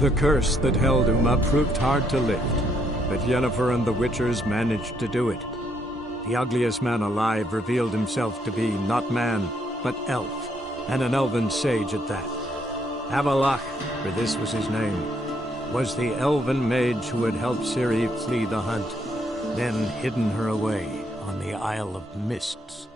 The curse that held Uma proved hard to lift, but Yennefer and the Witchers managed to do it. The ugliest man alive revealed himself to be not man, but elf, and an elven sage at that. Avalach, for this was his name, was the elven mage who had helped Ciri flee the hunt, then hidden her away on the Isle of Mists.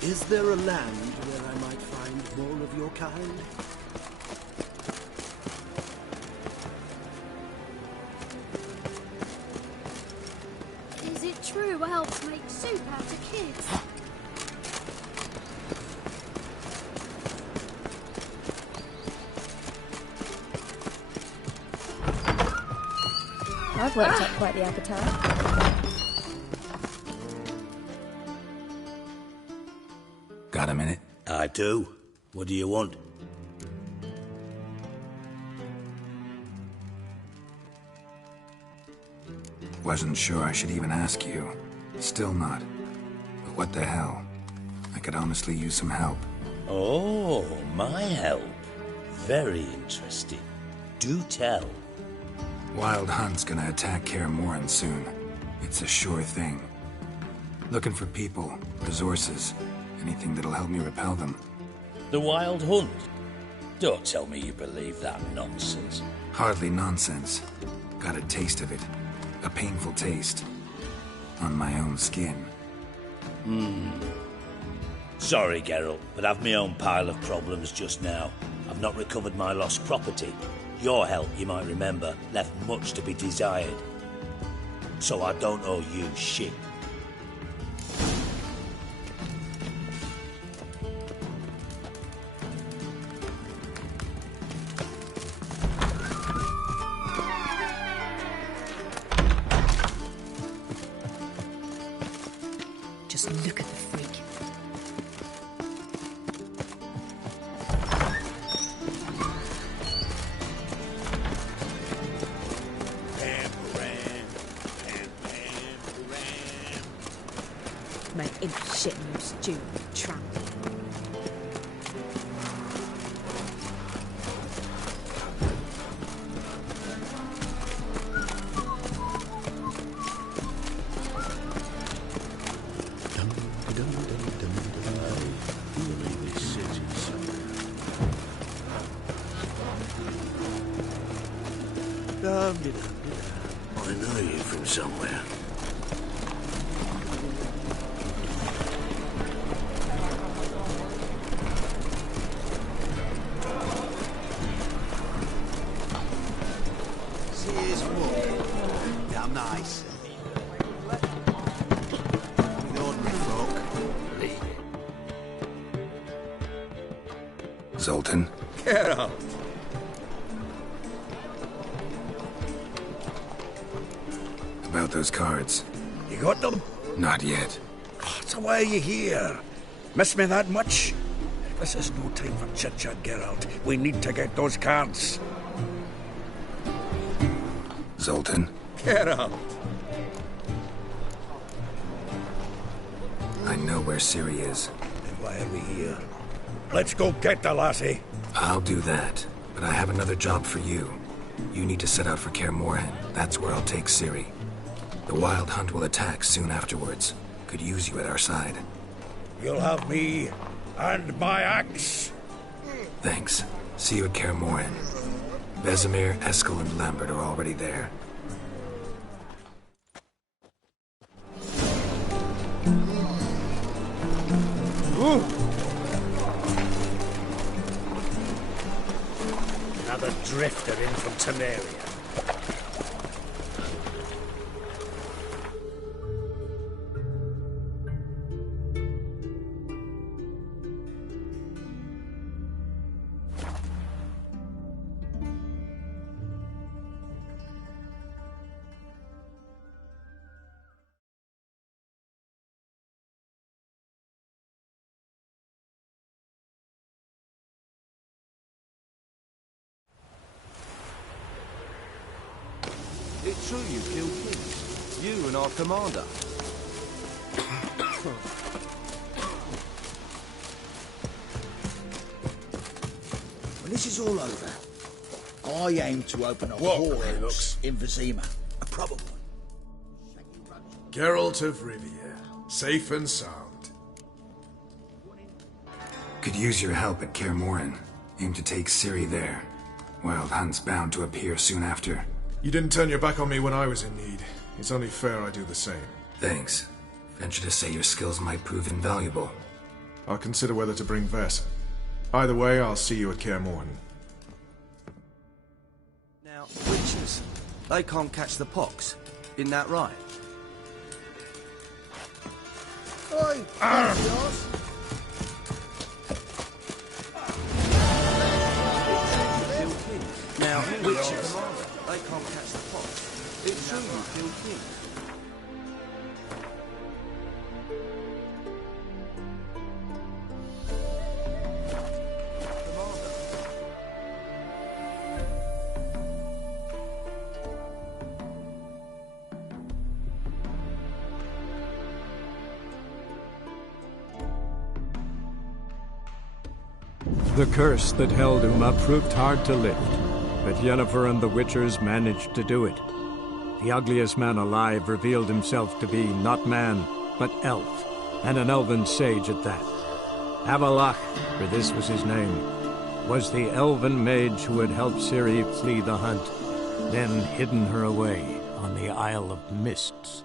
Is there a land where I might find more of your kind? Is it true elves make soup out of kids? I've worked up quite the appetite. Got a minute? I do. What do you want? Wasn't sure I should even ask you. Still not. But what the hell? I could honestly use some help. Oh, my help. Very interesting. Do tell. Wild Hunt's gonna attack Kaer Morhen soon. It's a sure thing. Looking for people, resources, anything that'll help me repel them. The Wild Hunt? Don't tell me you believe that nonsense. Hardly nonsense. Got a taste of it. A painful taste. On my own skin. Sorry, Geralt, but I've my own pile of problems just now. I've not recovered my lost property. Your help, you might remember, left much to be desired. So I don't owe you shit. Just look at the freak. Make imp shit in your stew, tramp. I know you from somewhere. Here's one. Damn nice. The ordinary folk. Leave it. Zoltan? Get up. About those cards. You got them? Not yet. So why are you here? Miss me that much? This is no time for chit-chat, Geralt. We need to get those cards. Zoltan? Get up. I know where Ciri is. Then why are we here? Let's go get the lassie. I'll do that, but I have another job for you. You need to set out for Kaer Morhen. That's where I'll take Ciri. The Wild Hunt will attack soon afterwards. Could use you at our side. You'll have me and my axe. Thanks. See you at Kaer Morhen. Vesemir, Eskel, and Lambert are already there. Another drifter in from Temeria. It's true you killed kings. You and our commander. When this is all over, I aim to open a whorehouse in Vizima. A proper one. Geralt of Rivia, safe and sound. Could use your help at Kaer Morhen. Aim to take Ciri there. Wild Hunt's bound to appear soon after. You didn't turn your back on me when I was in need. It's only fair I do the same. Thanks. Venture to say your skills might prove invaluable. I'll consider whether to bring Vess. Either way, I'll see you at Kaer Morhen. Now, witches, they can't catch the pox. Isn't that right? Oi, yours. Killed kings. Now, witches, they can't catch the pox. It's true you killed kings. The curse that held Uma proved hard to lift, but Yennefer and the Witchers managed to do it. The ugliest man alive revealed himself to be not man, but elf, and an elven sage at that. Avalach, for this was his name, was the elven mage who had helped Ciri flee the hunt, then hidden her away on the Isle of Mists.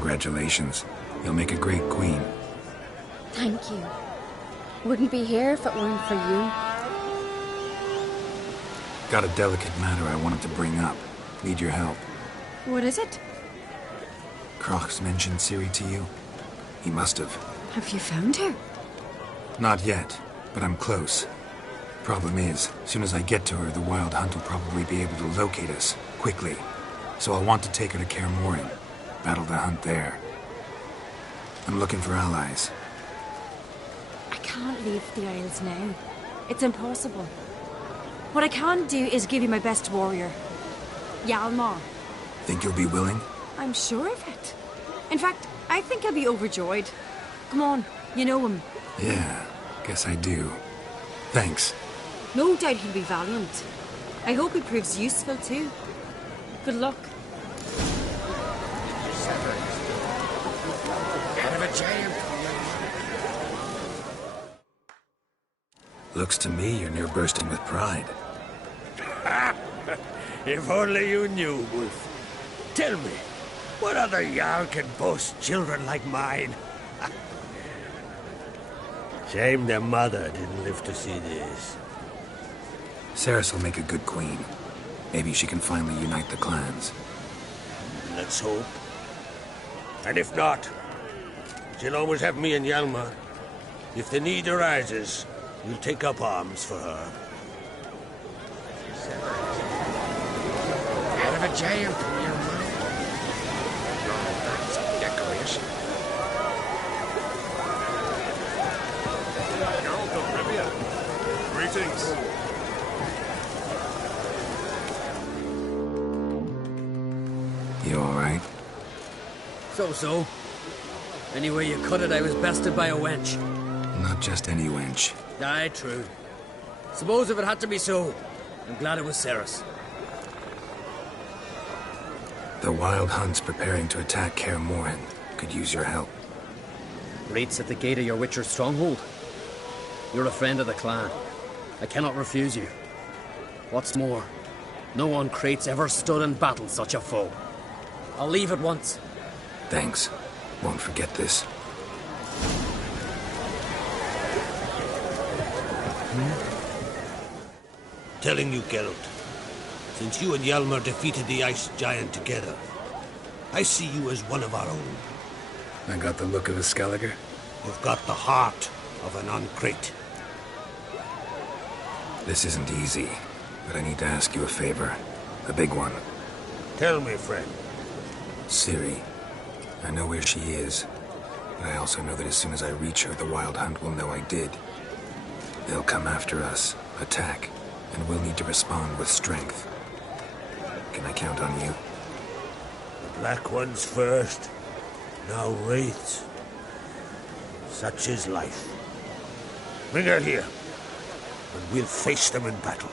Congratulations. You'll make a great queen. Thank you. Wouldn't be here if it weren't for you. Got a delicate matter I wanted to bring up. Need your help. What is it? Crocs mentioned Ciri to you? He must have. Have you found her? Not yet, but I'm close. Problem is, as soon as I get to her, the Wild Hunt will probably be able to locate us, quickly. So I'll want to take her to Kaer Morhen, battle the hunt there. I'm looking for allies. I can't leave the Isles now. It's impossible. What I can do is give you my best warrior, Hjalmar. Think you'll be willing? I'm sure of it. In fact, I think I'll be overjoyed. Come on, you know him. Yeah, guess I do. Thanks. No doubt he'll be valiant. I hope he proves useful too. Good luck. Looks to me you're near bursting with pride. If only you knew, Wolf. Tell me, what other Jarl can boast children like mine? Shame their mother didn't live to see this. Cerys will make a good queen. Maybe she can finally unite the clans. Let's hope. And if not, she'll always have me and Hjalmar. If the need arises, we'll take up arms for her. Out of a giant from your mind. That's decoration. Geralt of Rivia. Greetings. You alright? So. Any way you cut it, I was bested by a wench. Not just any wench. Aye, true. Suppose if it had to be so, I'm glad it was Cerys. The Wild Hunt's preparing to attack Kaer Morhen. Could use your help. Rates at the gate of your Witcher's stronghold. You're a friend of the clan. I cannot refuse you. What's more, no one Crate's ever stood and battled such a foe. I'll leave at once. Thanks. Won't forget this. Telling you, Geralt, since you and Hjalmar defeated the Ice Giant together, I see you as one of our own. I got the look of a Skelliger? You've got the heart of an Uncrate. This isn't easy, but I need to ask you a favor. A big one. Tell me, friend. Ciri. I know where she is, but I also know that as soon as I reach her, the Wild Hunt will know I did. They'll come after us, attack, and we'll need to respond with strength. Can I count on you? The Black Ones first, now Wraiths. Such is life. Bring her here, and we'll face them in battle.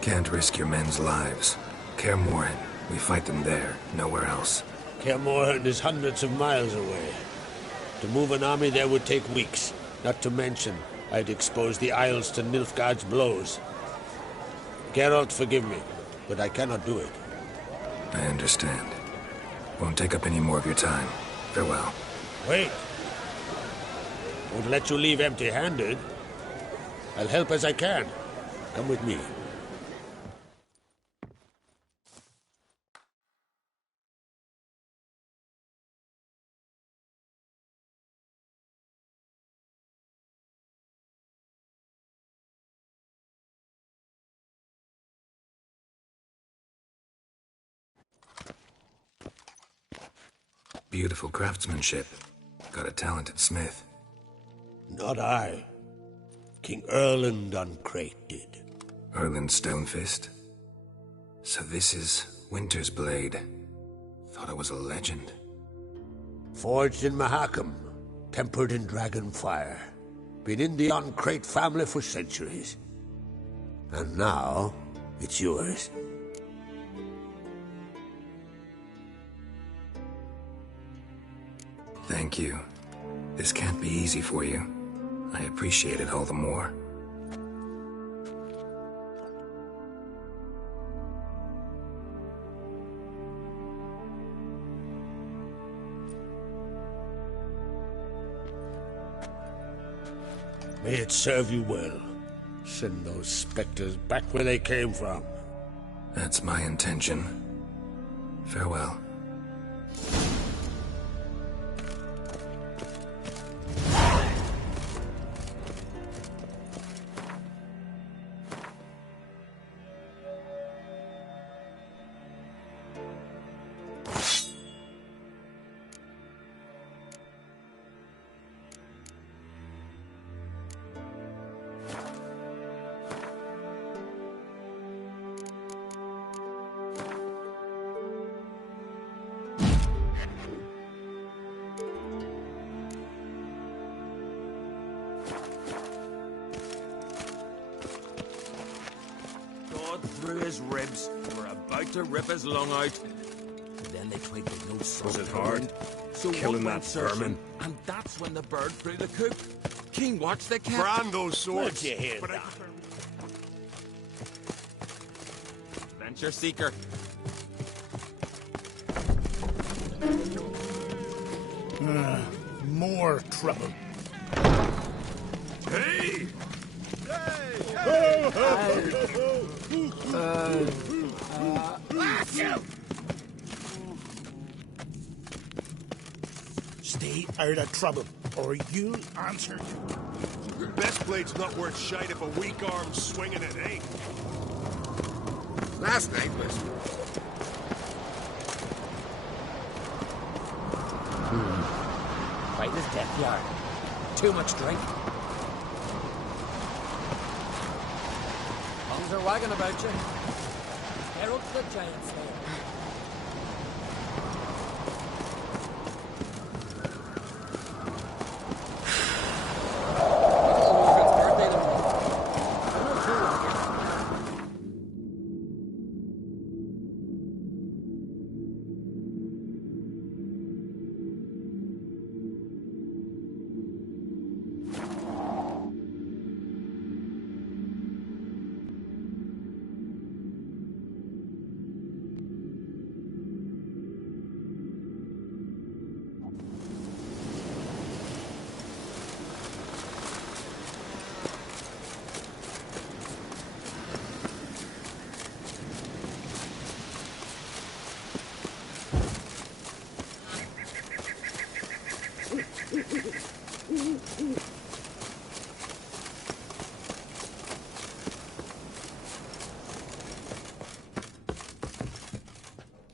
Can't risk your men's lives. Kaer Morhen, we fight them there, nowhere else. Kaer Morhen is hundreds of miles away. To move an army there would take weeks, not to mention I'd expose the Isles to Nilfgaard's blows. Geralt, forgive me, but I cannot do it. I understand. Won't take up any more of your time. Farewell. Wait. Won't let you leave empty-handed. I'll help as I can. Come with me. Beautiful craftsmanship. Got a talented smith. Not I. King Erland Uncrate did. Erland Stonefist? So this is Winter's Blade. Thought it was a legend. Forged in Mahakam, tempered in dragon fire. Been in the Uncrate family for centuries. And now, it's yours. Thank you. This can't be easy for you. I appreciate it all the more. May it serve you well. Send those specters back where they came from. That's my intention. Farewell. through his ribs, were about to rip his lung out. But then they twigged that no sun Was it hard? So Killing one went that searching, vermin? and that's when the bird threw the coop. King watched the cat. Brand those swords. Where'd you hear But that? Adventure seeker. More trouble. Hey! Stay out of trouble, or you'll answer. Your best blade's not worth shite if a weak arm's swinging it, eh? Last night was... Right as death yard. Too much drink. Tongues are wagging about you. Geralt's the giant slayer.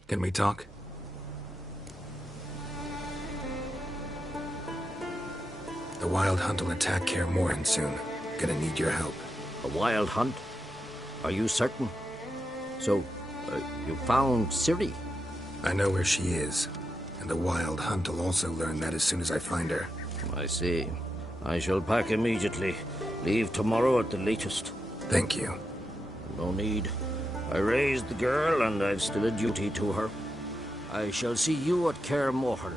Can we talk? The Wild Hunt will attack Kaer Morhen soon. Gonna need your help. A wild hunt? Are you certain? So, you found Ciri? I know where she is, and the Wild Hunt will also learn that as soon as I find her. I see. I shall pack immediately. Leave tomorrow at the latest. Thank you. No need. I raised the girl, and I've still a duty to her. I shall see you at Kaer Morhen.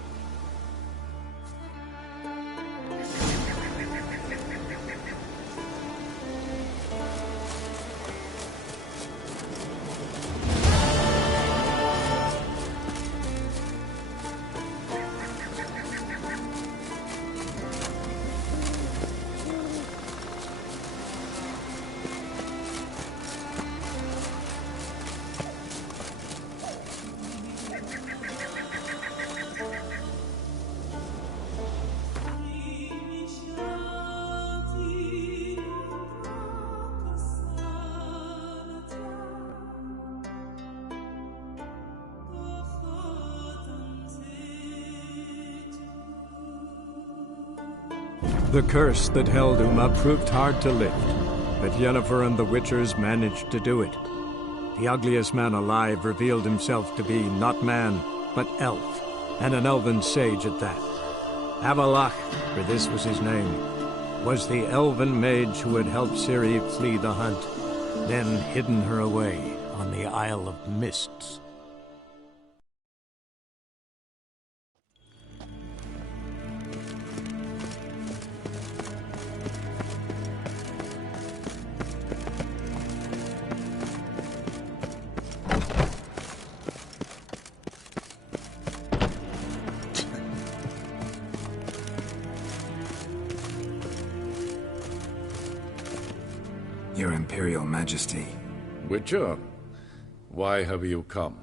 The curse that held Uma proved hard to lift, but Yennefer and the Witchers managed to do it. The ugliest man alive revealed himself to be not man, but elf, and an elven sage at that. Avalach, for this was his name, was the elven mage who had helped Ciri flee the hunt, then hidden her away on the Isle of Mists. Your Imperial Majesty. Witcher, why have you come?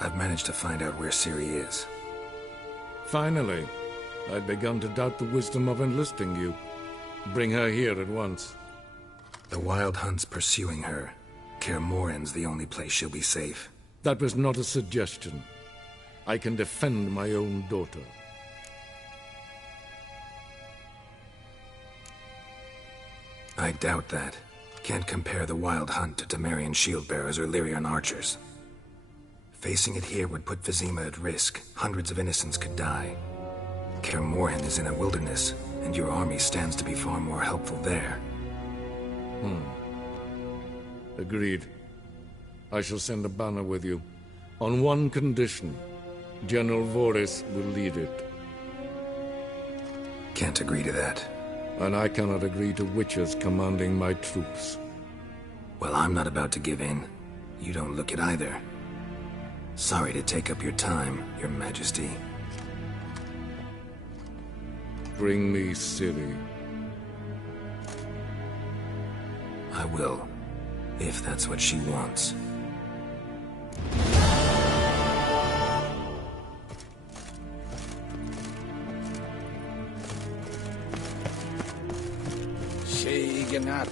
I've managed to find out where Ciri is. Finally. I'd begun to doubt the wisdom of enlisting you. Bring her here at once. The Wild Hunt's pursuing her. Kaer Morhen's the only place she'll be safe. That was not a suggestion. I can defend my own daughter. I doubt that. Can't compare the Wild Hunt to Temerian shield-bearers or Lyrian archers. Facing it here would put Vizima at risk. Hundreds of innocents could die. Kaer Morhen is in a wilderness, and your army stands to be far more helpful there. Agreed. I shall send a banner with you. On one condition. General Voris will lead it. Can't agree to that. And I cannot agree to witches commanding my troops. Well, I'm not about to give in. You don't look it either. Sorry to take up your time, Your Majesty. Bring me Ciri. I will, if that's what she wants.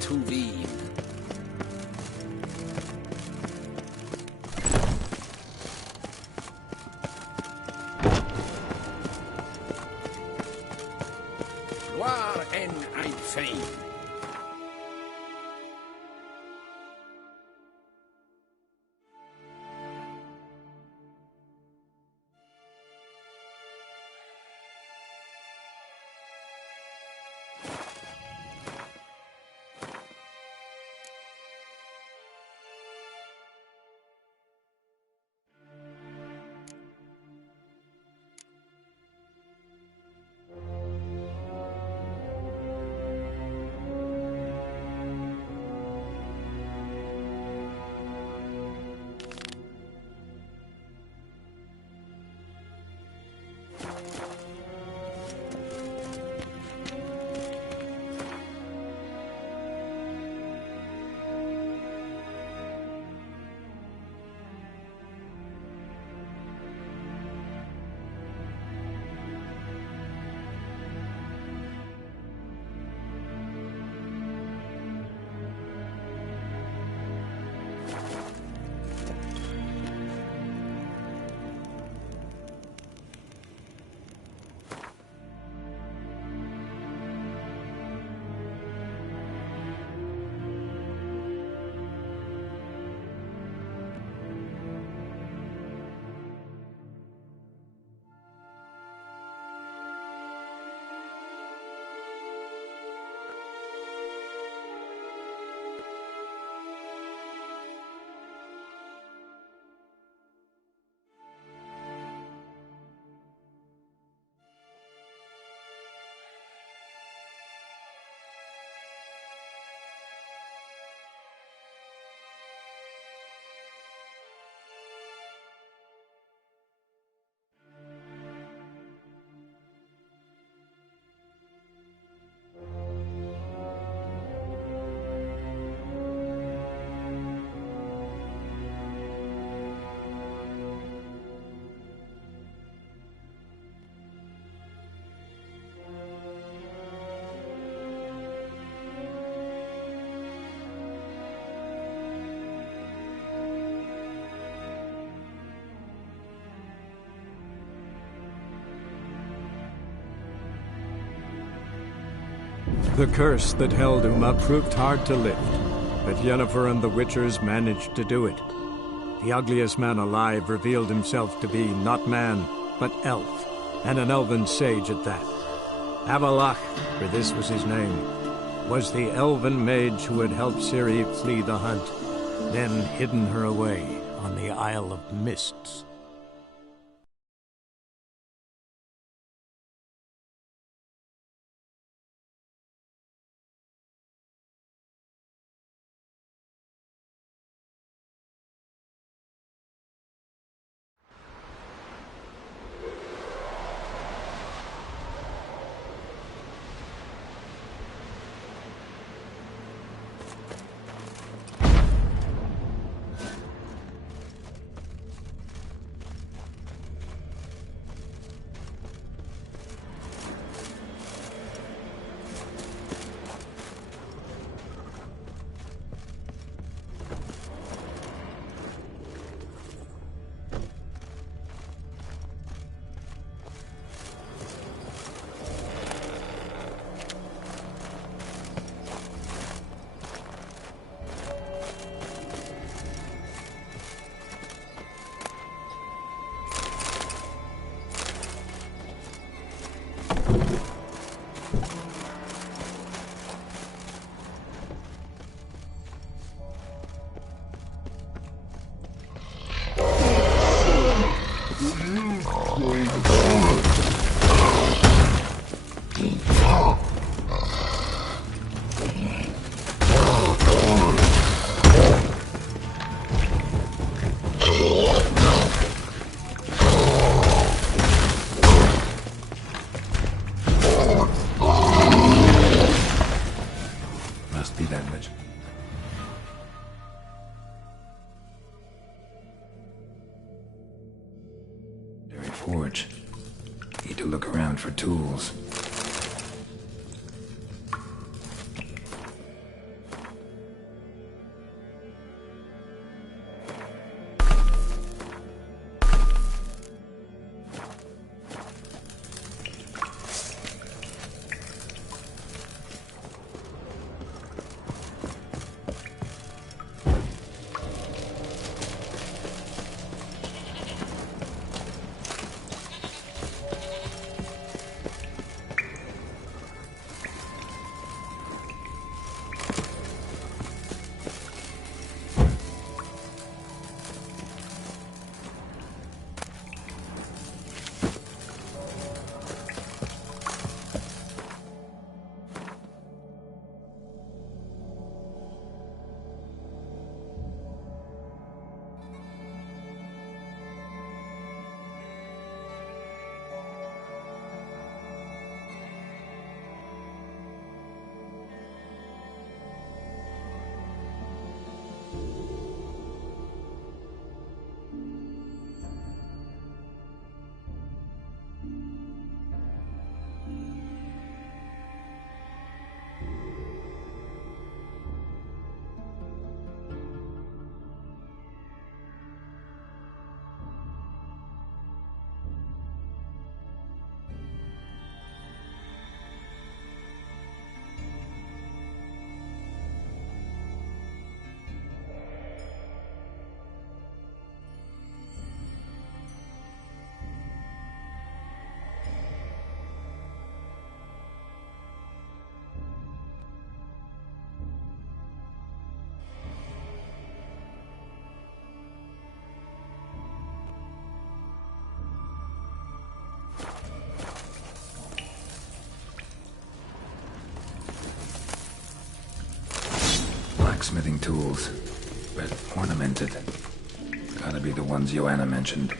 Tuvin. Gloire en ein Fein. The curse that held Uma proved hard to lift, but Yennefer and the Witchers managed to do it. The ugliest man alive revealed himself to be not man, but elf, and an elven sage at that. Avalach, for this was his name, was the elven mage who had helped Ciri flee the hunt, then hidden her away on the Isle of Mists. forge. Need to look around for tools. Blacksmithing tools, but ornamented. Gotta be the ones Joanna mentioned.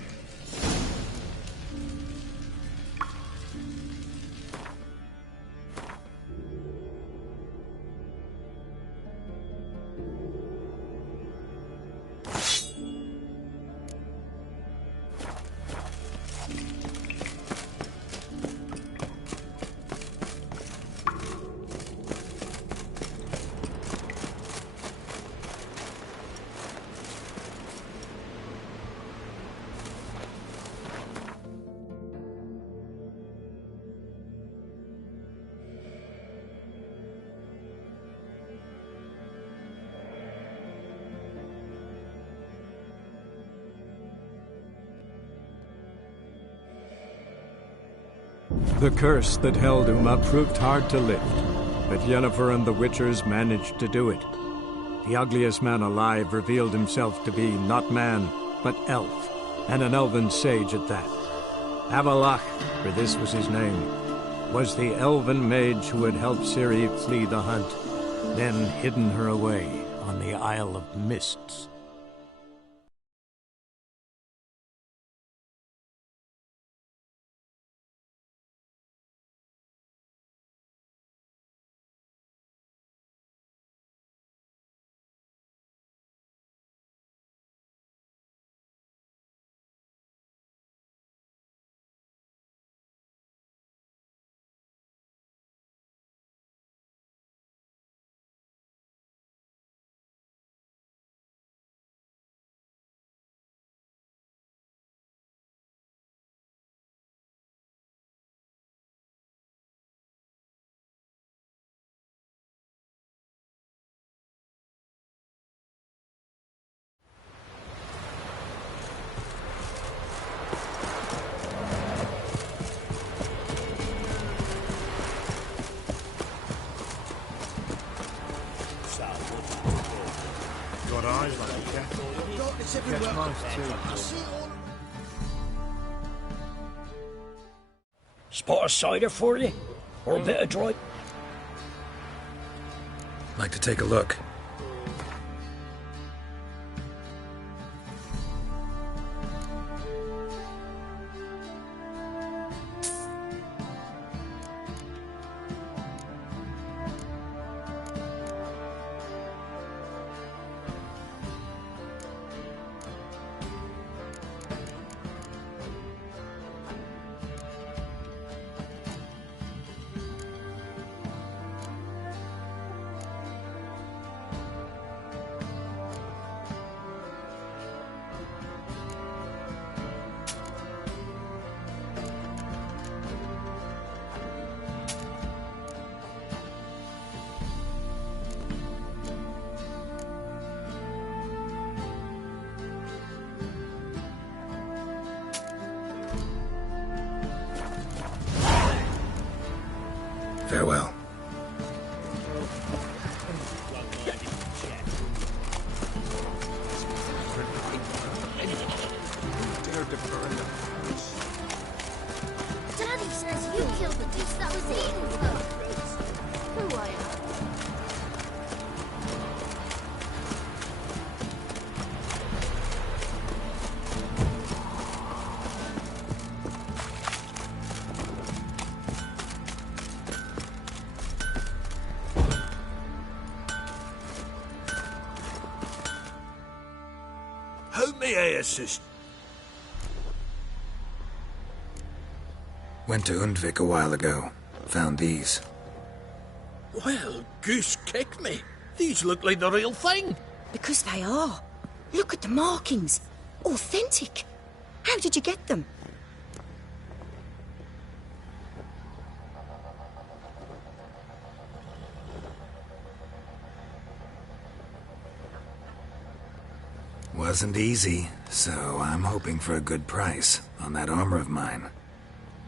The curse that held Uma proved hard to lift, but Yennefer and the Witchers managed to do it. The ugliest man alive revealed himself to be not man, but elf, and an elven sage at that. Avalach, for this was his name, was the elven mage who had helped Ciri flee the hunt, then hidden her away on the Isle of Mists. Got eyes like a cat. Catch mice too. Spot of cider for you? Or a bit of dry? Like to take a look. Farewell. Daddy says you killed the beast that was eating them. Who I am? How may I assist? Went to Undvik a while ago. Found these. Well, goose kick me. These look like the real thing. Because they are. Look at the markings. Authentic. How did you get them? Wasn't easy, so I'm hoping for a good price on that armor of mine.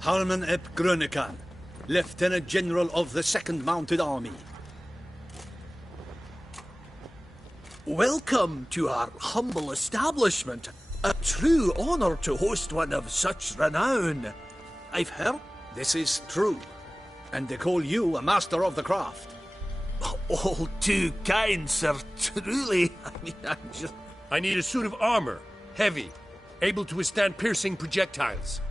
Harman ep Grönekan, Lieutenant General of the 2nd Mounted Army. Welcome to our humble establishment. A true honor to host one of such renown. I've heard... This is true, and they call you a master of the craft. All too kind, sir. Truly. I need a suit of armor. Heavy. Able to withstand piercing projectiles.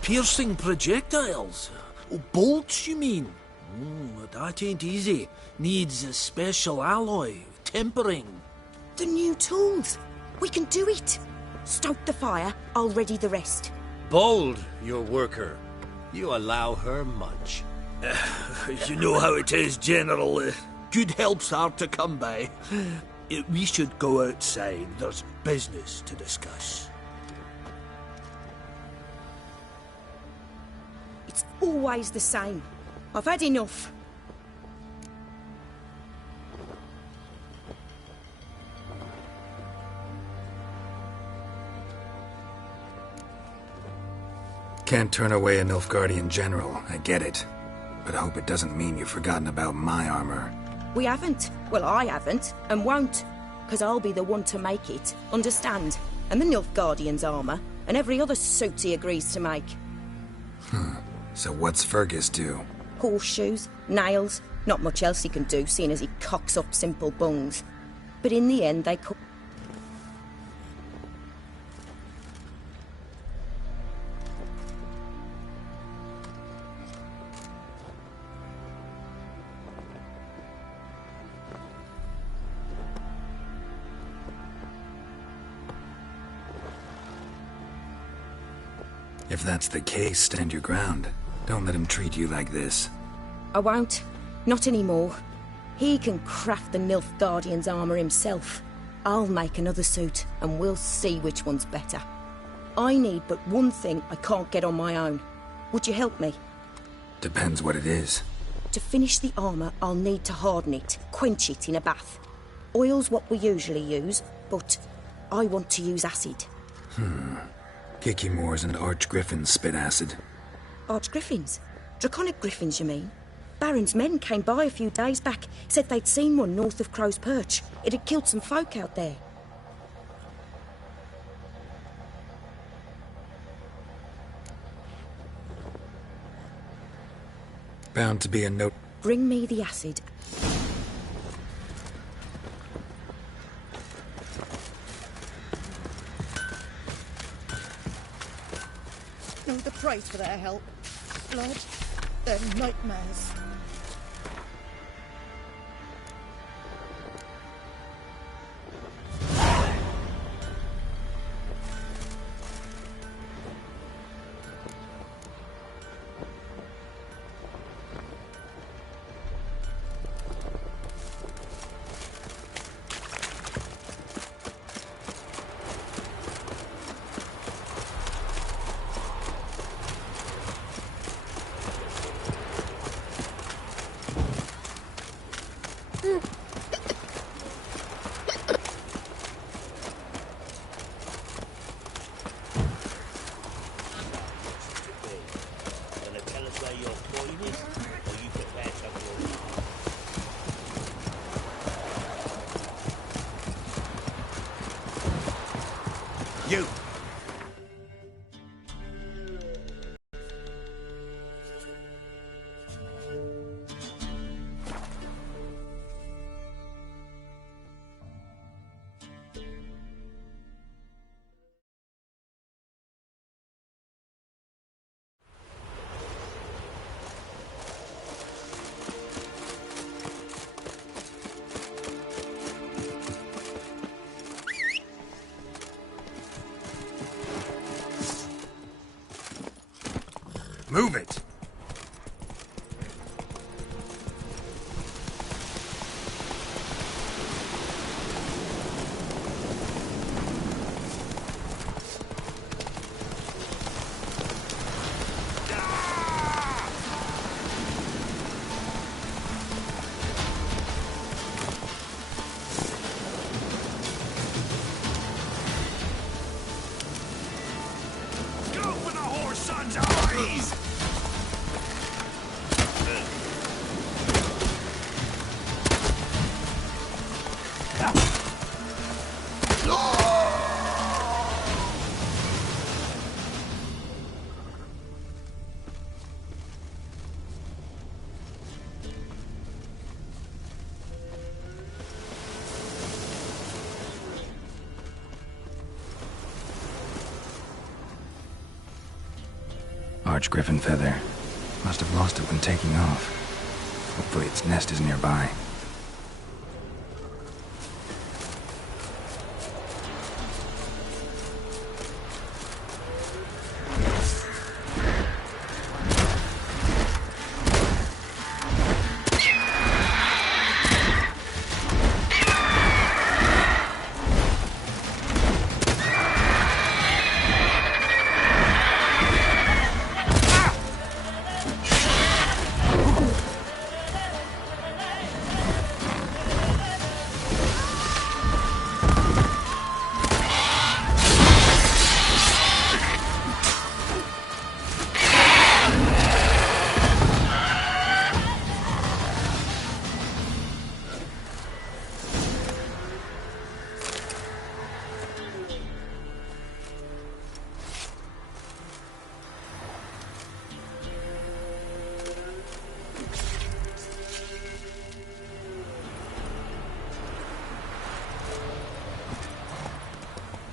Piercing projectiles? Oh, bolts, you mean? That ain't easy. Needs a special alloy. Tempering. The new tools. We can do it. Stoke the fire, I'll ready the rest. Bold, your worker. You allow her much. You know how it is, General. Good help's hard to come by. We should go outside. There's business to discuss. It's always the same. I've had enough. Can't turn away a Nilfgaardian general, I get it. But I hope it doesn't mean you've forgotten about my armor. We haven't. Well, I haven't, and won't. Because I'll be the one to make it, understand? And the Nilfgaardian's armor, and every other suit he agrees to make. So what's Fergus do? Horseshoes, nails, not much else he can do, seeing as he cocks up simple bungs. But in the end, they cook. If that's the case, stand your ground. Don't let him treat you like this. I won't. Not anymore. He can craft the Nilfgaardian's armor himself. I'll make another suit, and we'll see which one's better. I need but one thing I can't get on my own. Would you help me? Depends what it is. To finish the armor, I'll need to harden it, quench it in a bath. Oil's what we usually use, but I want to use acid. Kicky Moors and Archgriffins spit acid. Archgriffins? Draconic griffins, you mean? Baron's men came by a few days back, said they'd seen one north of Crow's Perch. It had killed some folk out there. Bound to be a note. Bring me the acid. Know the price for their help. Blood, their nightmares. Move it! Griffin feather. Must have lost it when taking off. Hopefully its nest is nearby.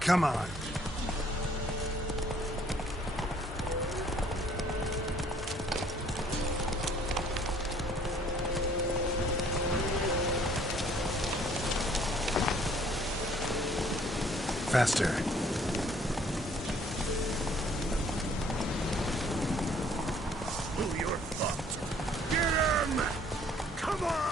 Come on. Faster. Oh, you're fucked. Get him! Come on!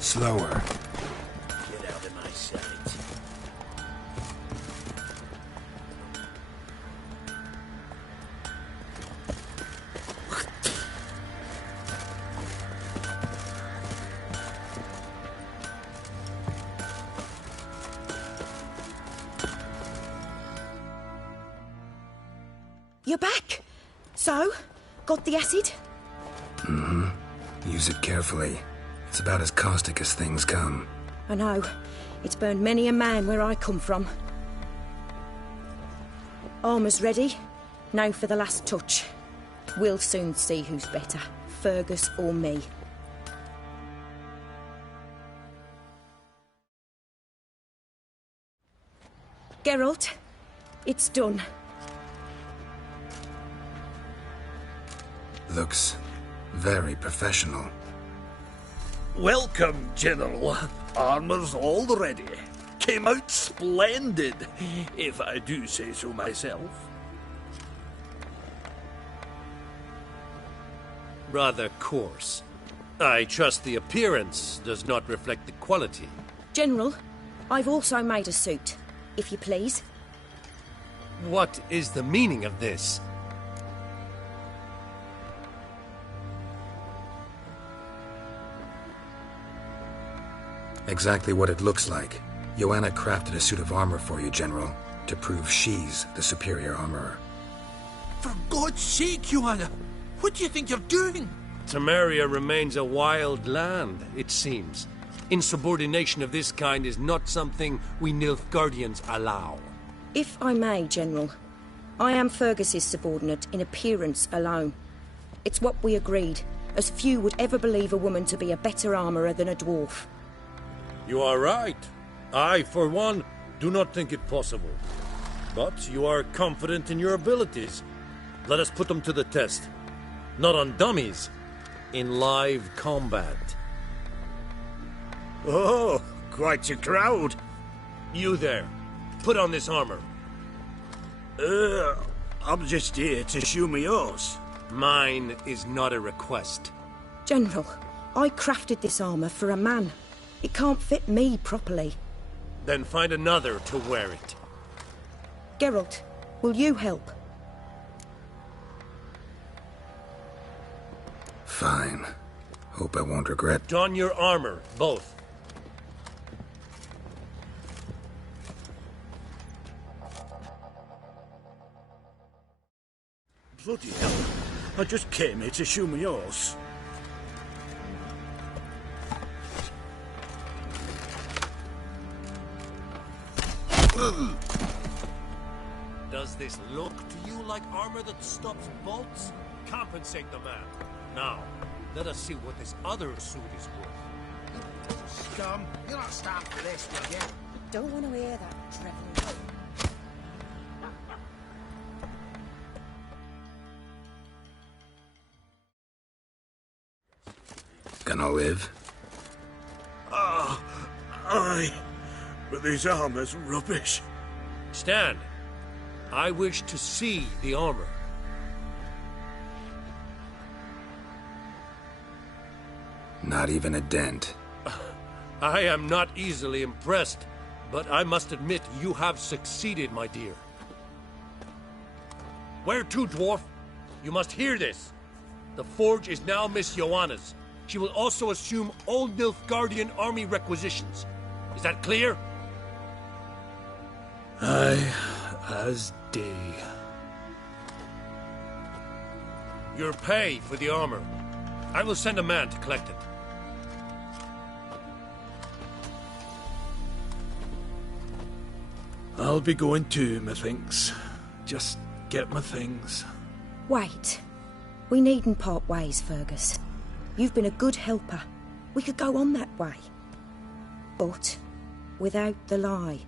Slower. Get out of my sight. You're back. So, got the acid? Mm-hmm. Use it carefully. It's about as caustic as things come. I know. It's burned many a man where I come from. Armour's ready. Now for the last touch. We'll soon see who's better, Fergus or me. Geralt, it's done. Looks very professional. Welcome, General. Armor's all ready. Came out splendid, if I do say so myself. Rather coarse. I trust the appearance does not reflect the quality. General, I've also made a suit, if you please. What is the meaning of this? Exactly what it looks like. Joanna crafted a suit of armor for you, General, to prove she's the superior armorer. For God's sake, Joanna! What do you think you're doing? Temeria remains a wild land, it seems. Insubordination of this kind is not something we Nilfgaardians allow. If I may, General, I am Fergus's subordinate in appearance alone. It's what we agreed, as few would ever believe a woman to be a better armourer than a dwarf. You are right. I, for one, do not think it possible. But you are confident in your abilities. Let us put them to the test. Not on dummies, in live combat. Oh, quite a crowd. You there, put on this armor. I'm just here to show me yours. Mine is not a request. General, I crafted this armor for a man. It can't fit me properly. Then find another to wear it. Geralt, will you help? Fine. Hope I won't regret. Don your armor, both. Bloody hell. I just came here to show me yours. Does this look to you like armor that stops bolts? Compensate the man. Now, let us see what this other suit is worth. Scum, you're not starting for this, will you? Don't want to hear that, Trevor. Gonna live? Aye. But this armor's rubbish. Stand. I wish to see the armor. Not even a dent. I am not easily impressed, but I must admit you have succeeded, my dear. Where to, dwarf? You must hear this. The forge is now Miss Joanna's. She will also assume all Nilfgaardian army requisitions. Is that clear? Aye, as day. Your pay for the armor. I will send a man to collect it. I'll be going too, methinks. Just get my things. Wait. We needn't part ways, Fergus. You've been a good helper. We could go on that way. But without the lie.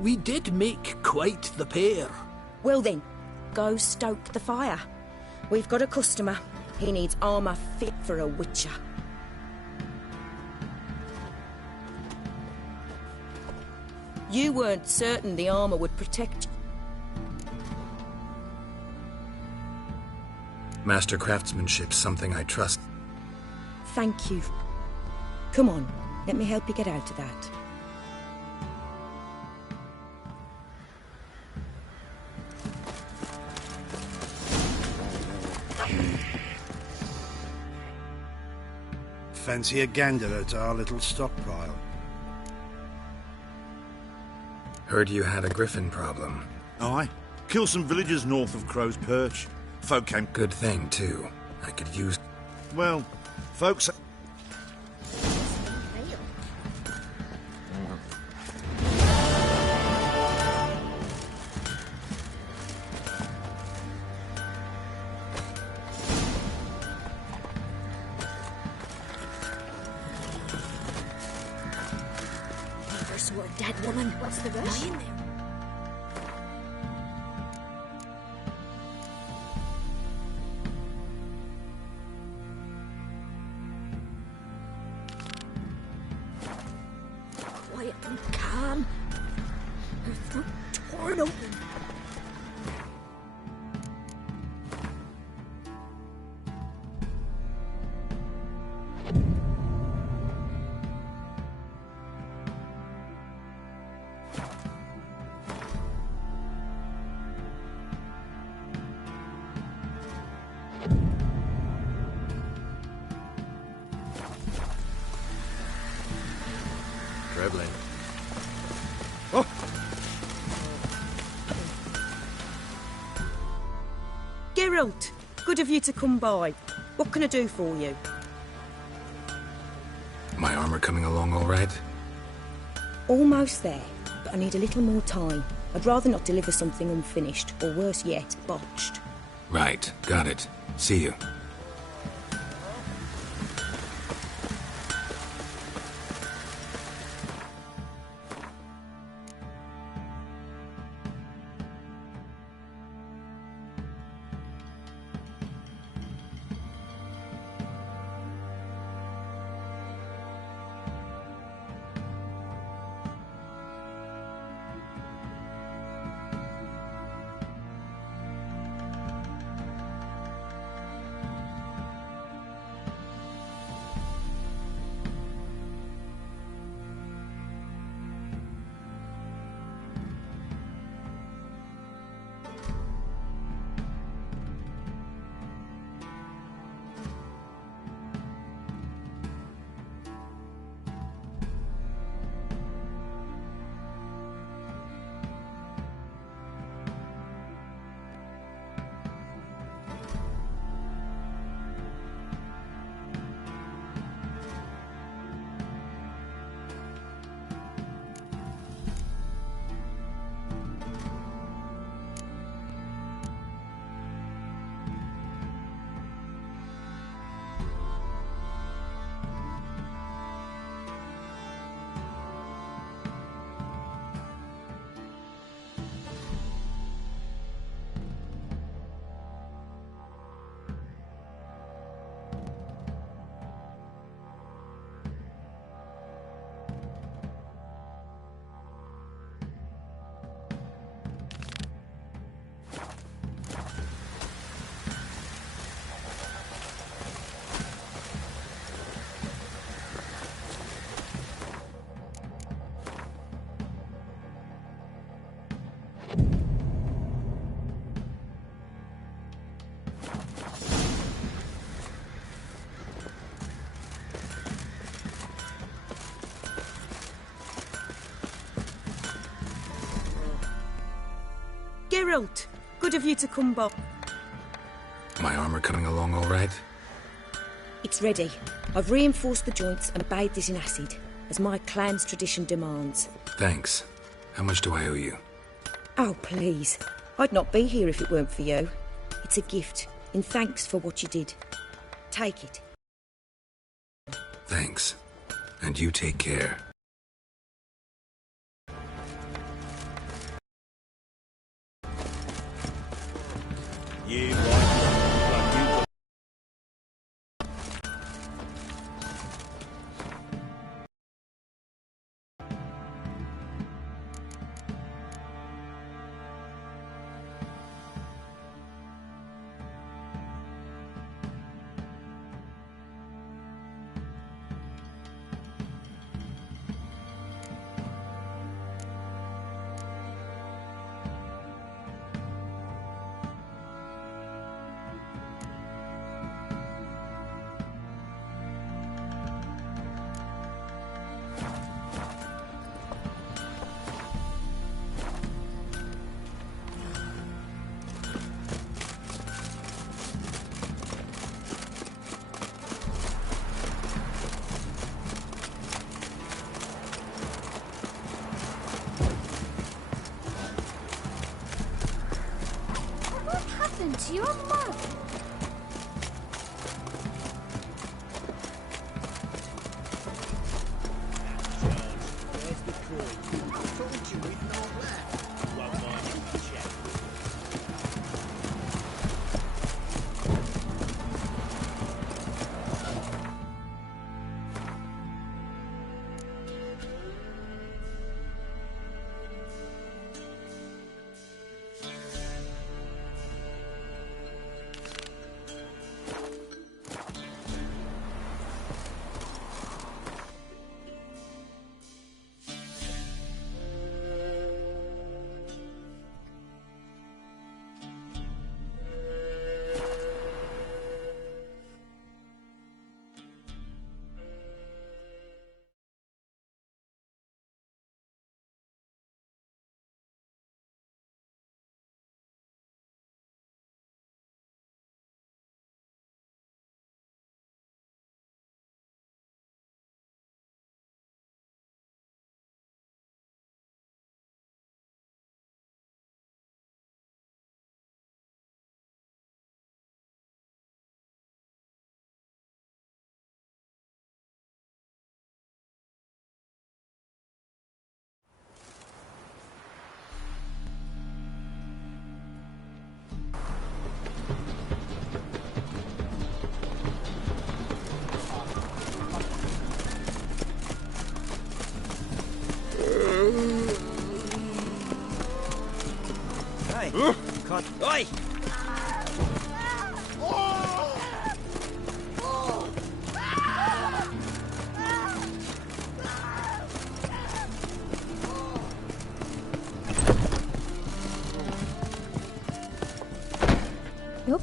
We did make quite the pair. Well then, go stoke the fire. We've got a customer. He needs armour fit for a witcher. You weren't certain the armour would protect you. Master craftsmanship's something I trust. Thank you. Come on, let me help you get out of that. Fancy a gander at our little stockpile. Heard you had a griffin problem. Aye. Killed some villagers north of Crow's Perch. Folk came... Good thing, too. I could use... Well, folks... Never saw a dead woman. What's the rush? In there. meddling. Geralt, good of you to come by. What can I do for you? My armor coming along all right? Almost there, but I need a little more time. I'd rather not deliver something unfinished, or worse yet, botched. Right, got it. See you. Geralt, good of you to come by. My armor coming along all right? It's ready. I've reinforced the joints and bathed it in acid, as my clan's tradition demands. Thanks. How much do I owe you? Oh, please. I'd not be here if it weren't for you. It's a gift, in thanks for what you did. Take it. Thanks. And you take care. To your mother.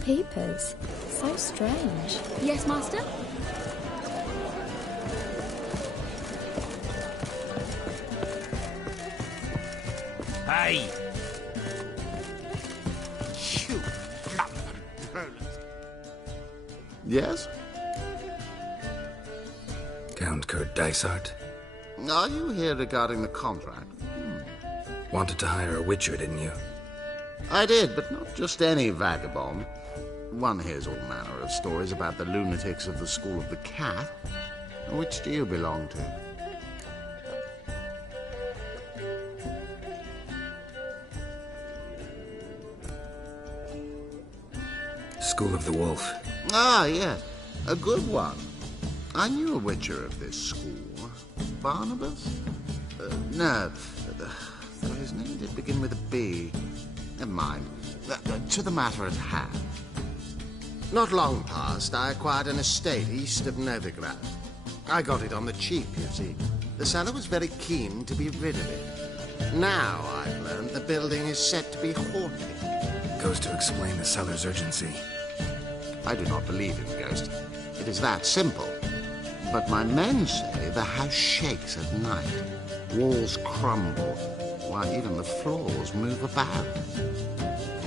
Peepers. So strange. Yes, Master? Hey! Yes? Count Kurt Dysart? Are you here regarding the contract? Wanted to hire a witcher, didn't you? I did, but not just any vagabond. One hears all manner of stories about the lunatics of the School of the Cat. Which do you belong to? School of the Wolf. Ah, yes. A good one. I knew a witcher of this school. Barnabas? No. Though his name did begin with a B. Never mind. To the matter at hand. Not long past, I acquired an estate east of Novigrad. I got it on the cheap, you see. The seller was very keen to be rid of it. Now I've learned the building is set to be haunted. Goes to explain the seller's urgency. I do not believe in ghosts. It is that simple. But my men say the house shakes at night. Walls crumble, while even the floors move about.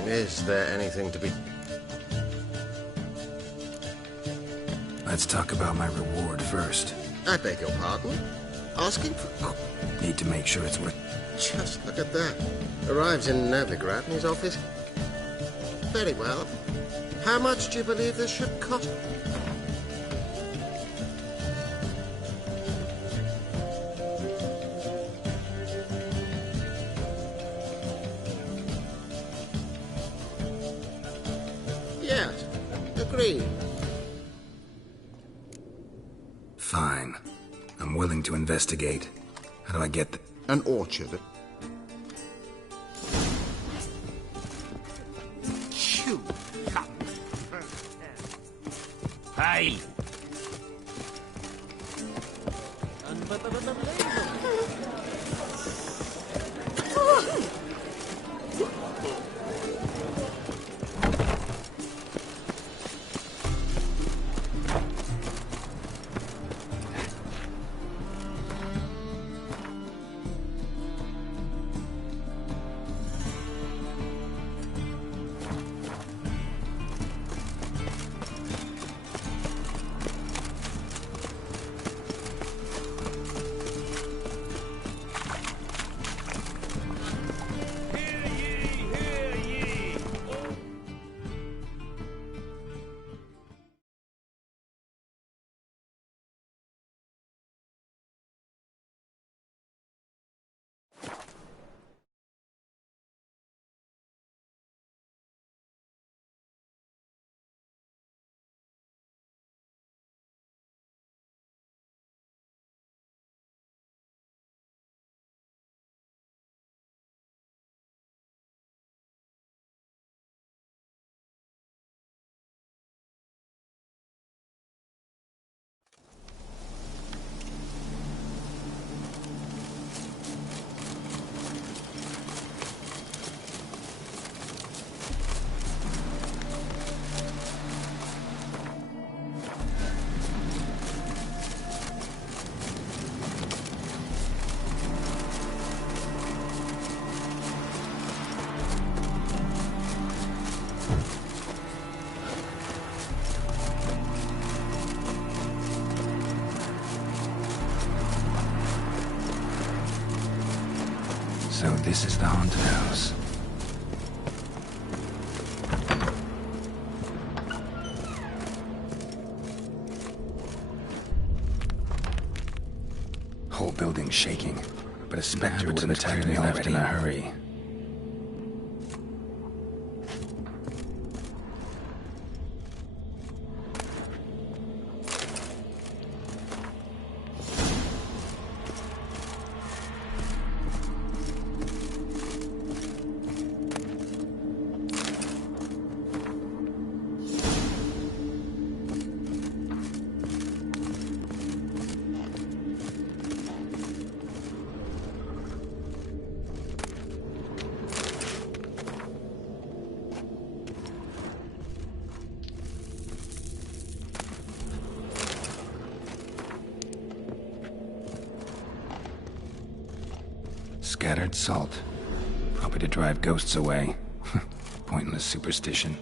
Is there anything to be... Let's talk about my reward first. I beg your pardon? Asking for... Oh. Need to make sure it's worth... Just look at that. Arrives in Novigrad and his office... Very well. How much do you believe this should cost? Yes, agreed. Fine. I'm willing to investigate. How do I get an orchard? Shoo! Hey! So this is the haunted house. Whole building's shaking, but a specter would have attacked me left in a hurry. Scattered salt. Probably to drive ghosts away. Pointless superstition.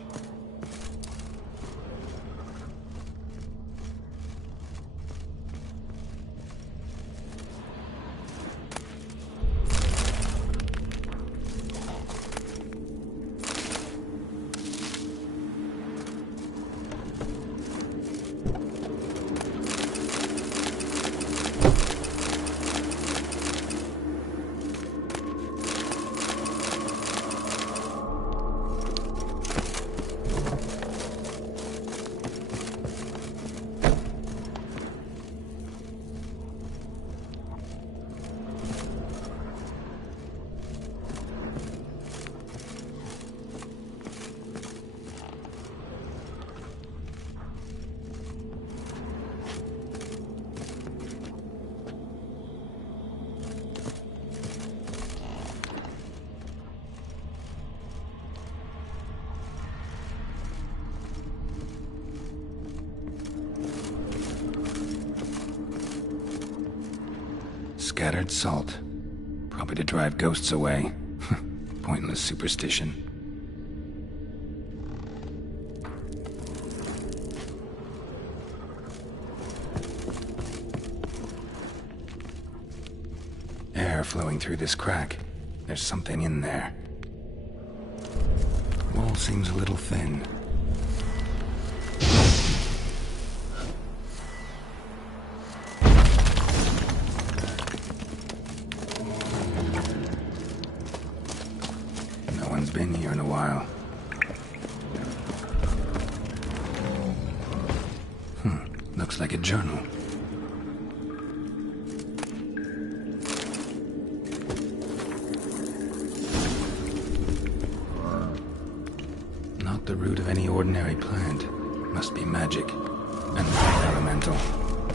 Scattered salt. Probably to drive ghosts away. Pointless superstition. Air flowing through this crack. There's something in there. Wall seems a little thin. Been here in a while. Looks like a journal. Not the root of any ordinary plant. Must be magic. And elemental.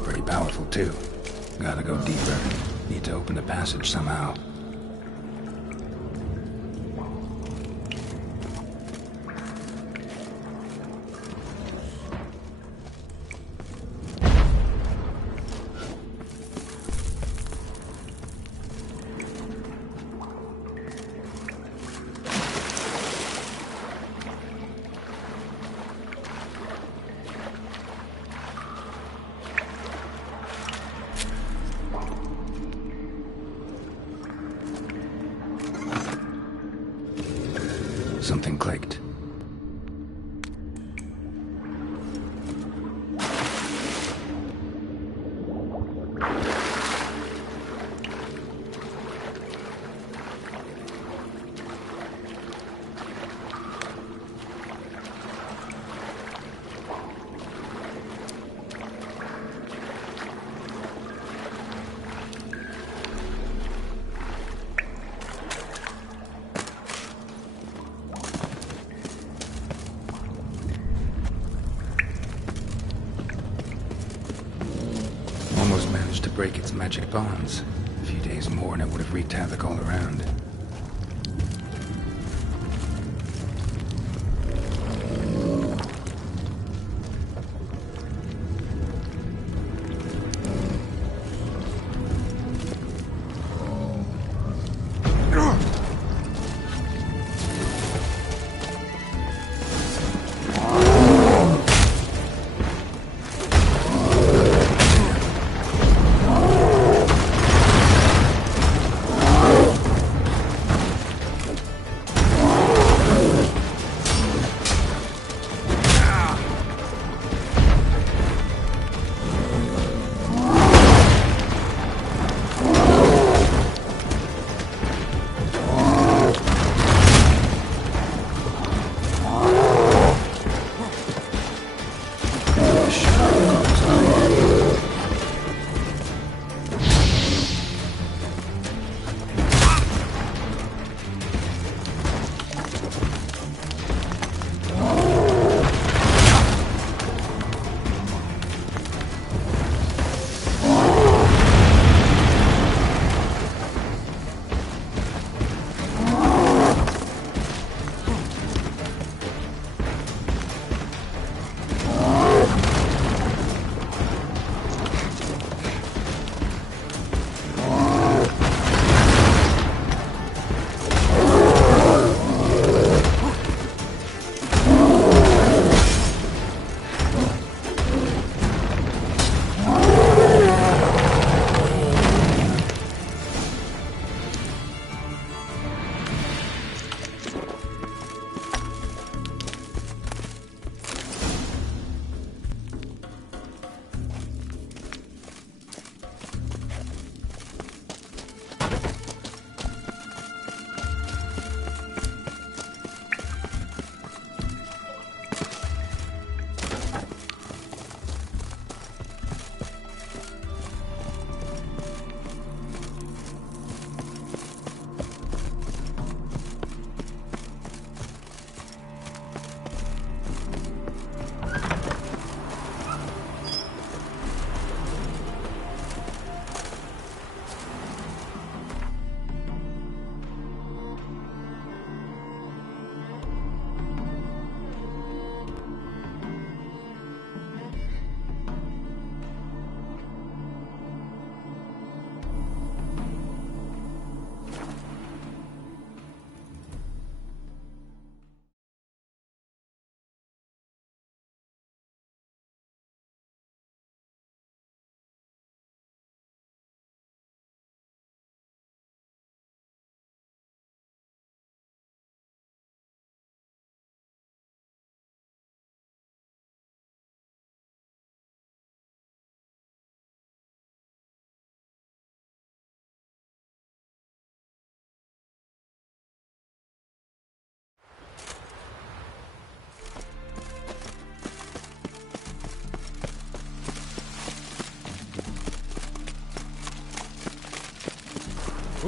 Pretty powerful too. Gotta go deeper. Need to open the passage somehow. Something clicked. Managed to break its magic bonds. A few days more and it would have wreaked havoc all around.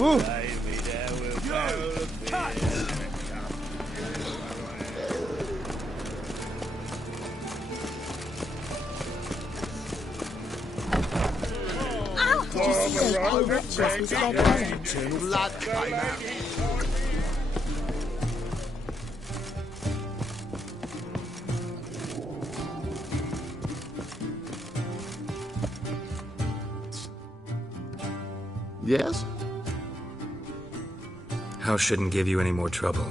Did you see those poor witches with their belly? Blood came out. Yes? House shouldn't give you any more trouble.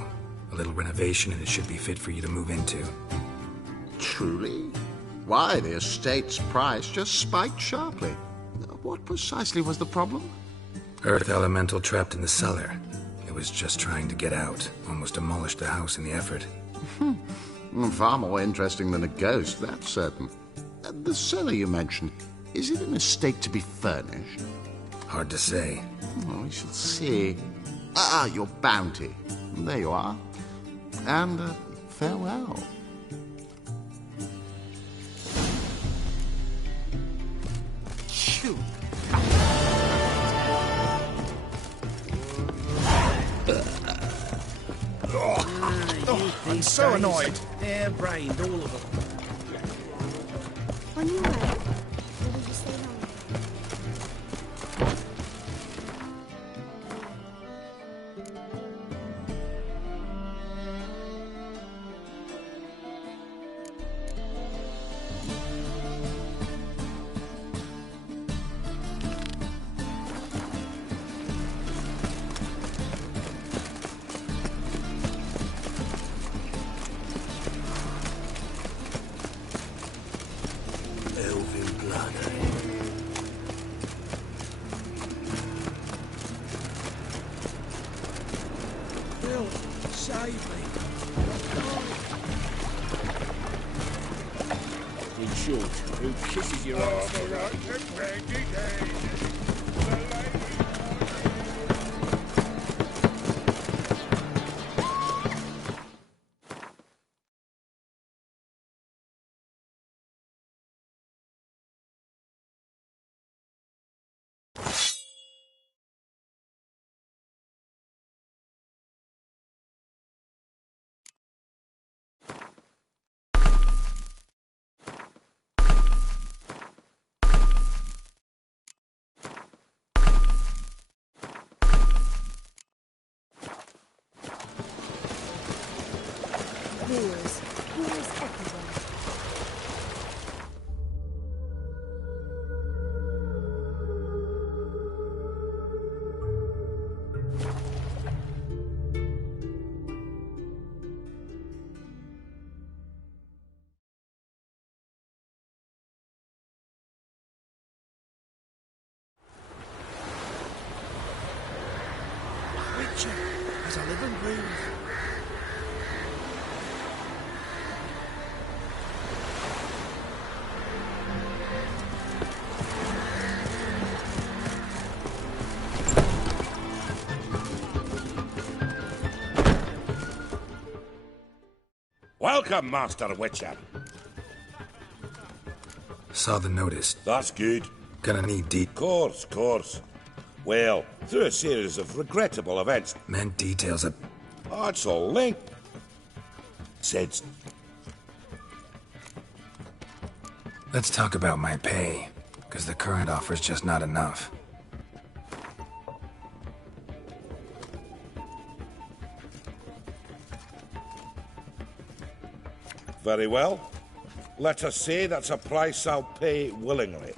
A little renovation and it should be fit for you to move into. Truly? Why, the estate's price just spiked sharply. What precisely was the problem? Earth elemental trapped in the cellar. It was just trying to get out. Almost demolished the house in the effort. Far more interesting than a ghost, that's certain. The cellar you mentioned, is it an estate to be furnished? Hard to say. Oh, we shall see. Your bounty. There you are. And farewell. Shoot. I'm so annoyed. Hair-brained, all of them. On your way? Or will you stay long? In short, who kisses your ass? Wars everywhere. Witcher, as I live and breathe. Welcome, Master Witcher. Saw the notice. That's good. Gonna need deep. Course. Well, through a series of regrettable events. Meant details of. That's a link. Said. Let's talk about my pay, because the current offer's just not enough. Very well. Let us say that's a price I'll pay willingly.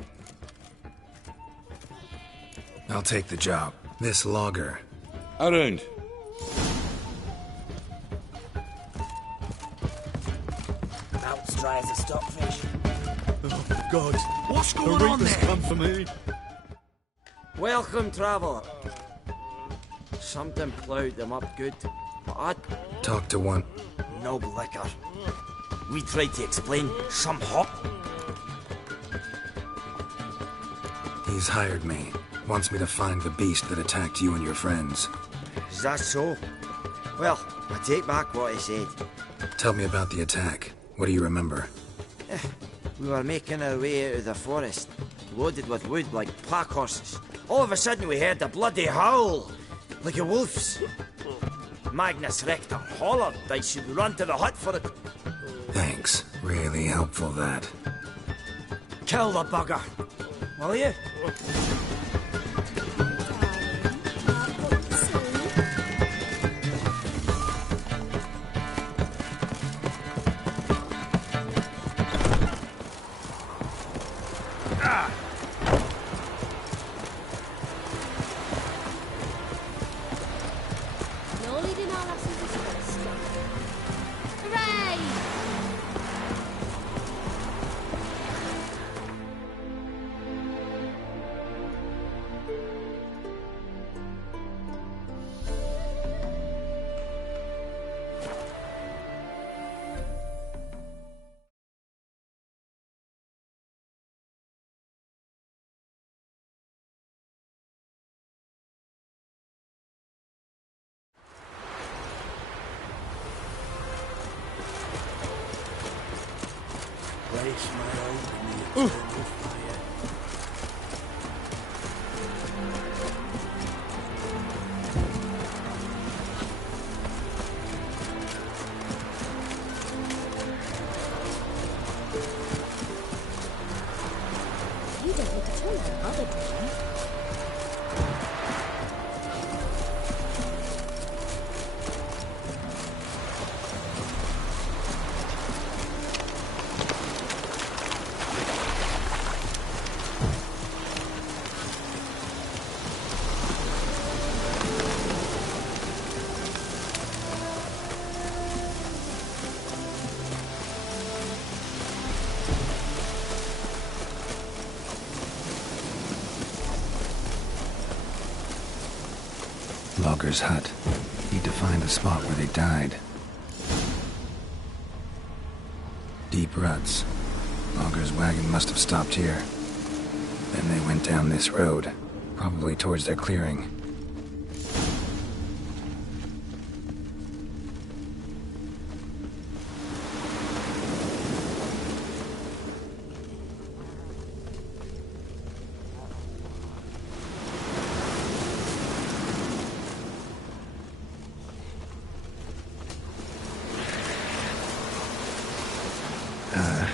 I'll take the job. This logger. Around. Out's dry as a stockfish. Oh, God. What's going The on Reapers there? come for me. Welcome, traveller. Something ploughed them up good, but I... Talk to one. No liquor. We tried to explain some hop. He's hired me. Wants me to find the beast that attacked you and your friends. Is that so? Well, I take back what I said. Tell me about the attack. What do you remember? We were making our way out of the forest, loaded with wood like pack horses. All of a sudden we heard a bloody howl. like a wolf's. Magnus Rector hollered I should run to the hut for it. Thanks. Really helpful, that. Kill the bugger, will you? Place my own in the eternal fire. You don't look at all like Mother doing. Logger's hut. Need to find the spot where they died. Deep ruts. Logger's wagon must have stopped here. Then they went down this road, probably towards their clearing.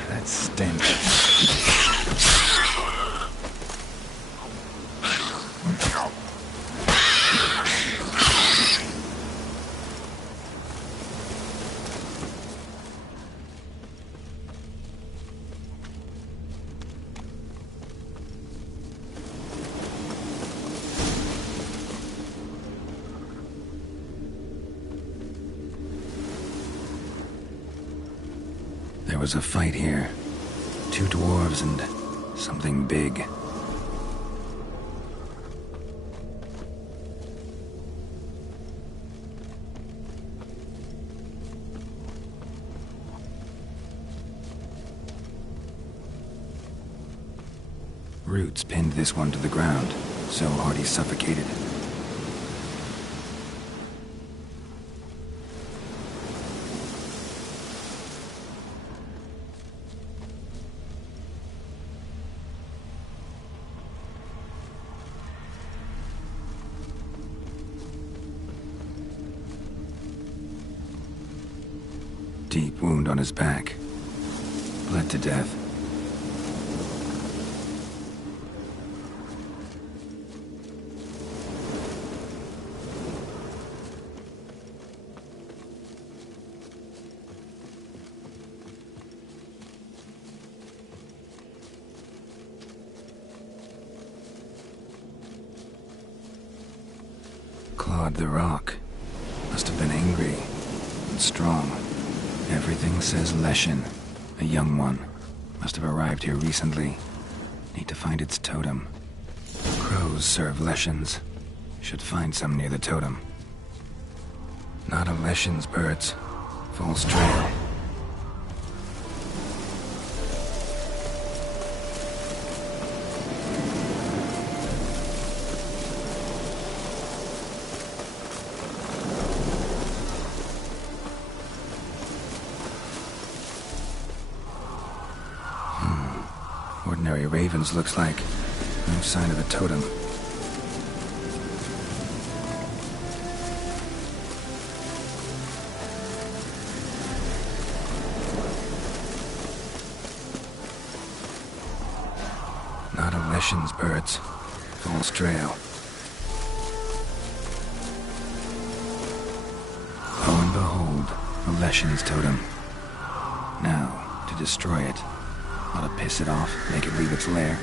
That stench. There was a fight here. 2 dwarves and something big. Roots pinned this one to the ground, so hard he suffocated. Deep wound on his back. Bled to death. Clawed the rock. Must have been angry and strong. Everything says Leshen, a young one. Must have arrived here recently. Need to find its totem. Crows serve Leshens. Should find some near the totem. Not a Leshen's birds. False trail. Ordinary ravens, looks like. No sign of a totem. Not a Leshen's birds. False trail. Lo and behold, a Leshen's totem. Now, to destroy it. Ought to piss it off, make it leave its lair.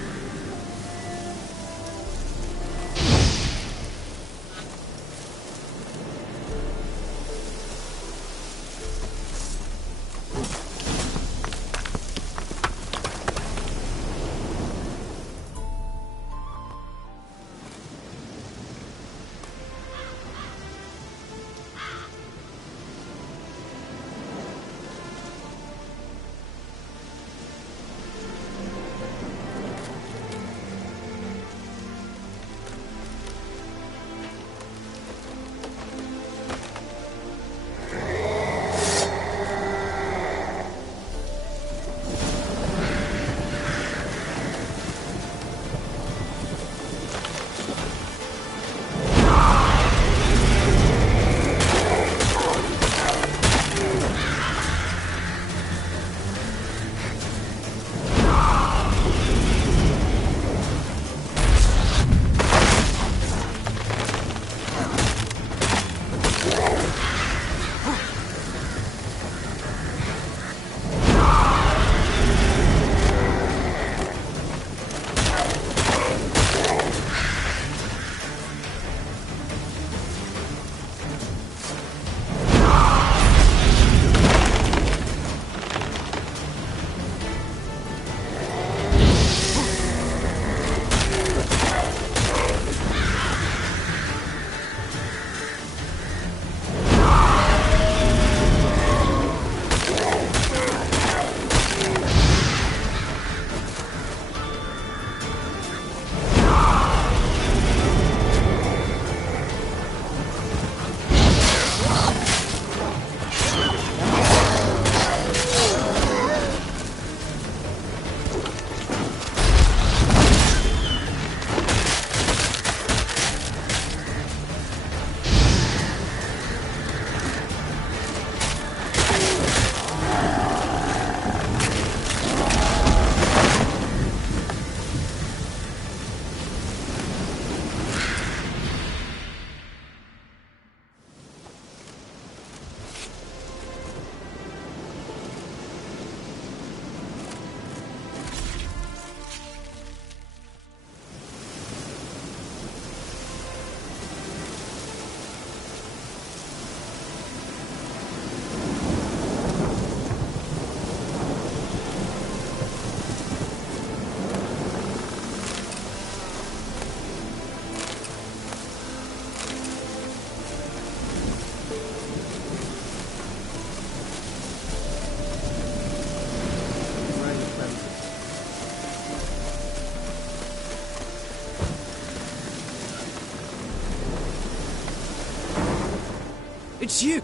It's you!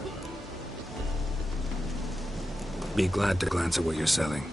Be glad to glance at what you're selling.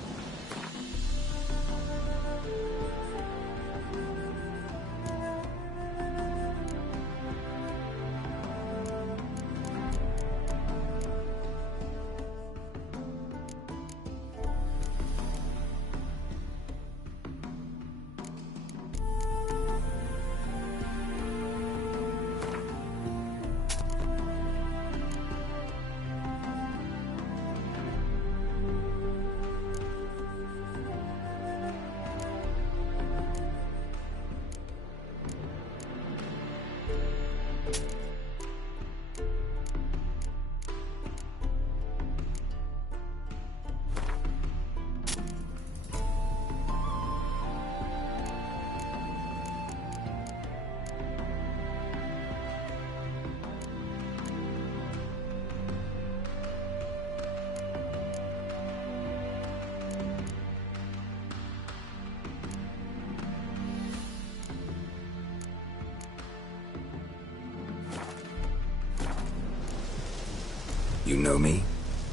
You know me?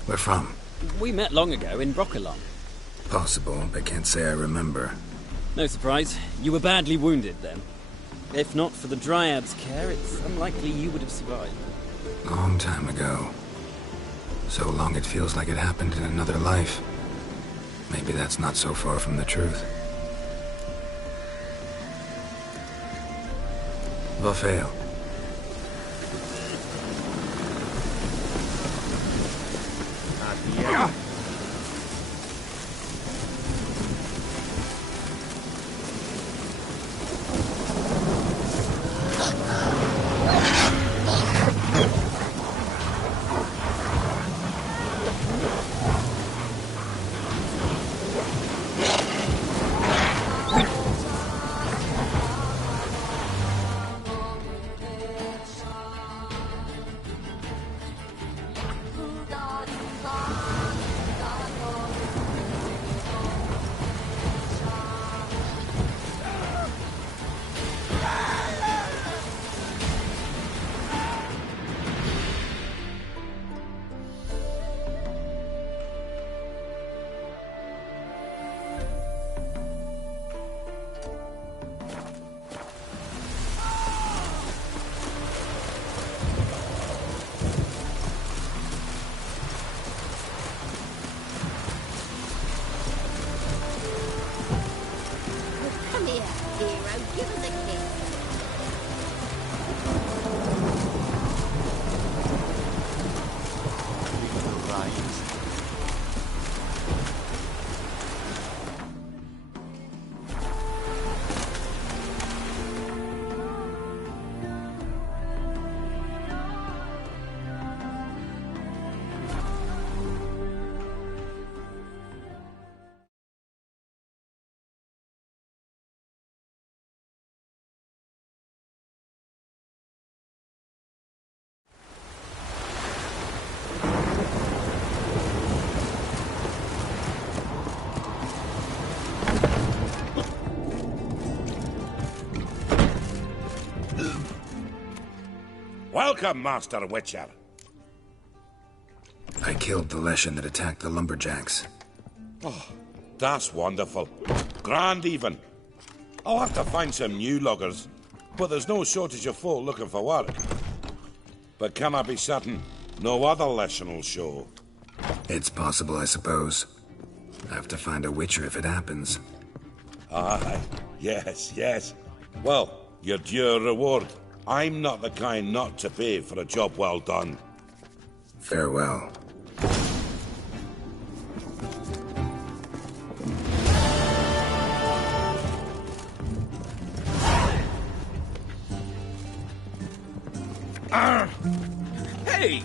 Where from? We met long ago in Broccolon. Possible, but can't say I remember. No surprise. You were badly wounded then. If not for the Dryad's care, it's unlikely you would have survived. Long time ago. So long it feels like it happened in another life. Maybe that's not so far from the truth. or fail. Welcome, Master Witcher. I killed the Leshen that attacked the lumberjacks. Oh, that's wonderful. Grand even. I'll have to find some new loggers, but there's no shortage of folk looking for work. But can I be certain no other Leshen will show? It's possible, I suppose. I have to find a Witcher if it happens. Aye, yes. Well, your due reward. I'm not the kind not to pay for a job well done. Farewell. Hey!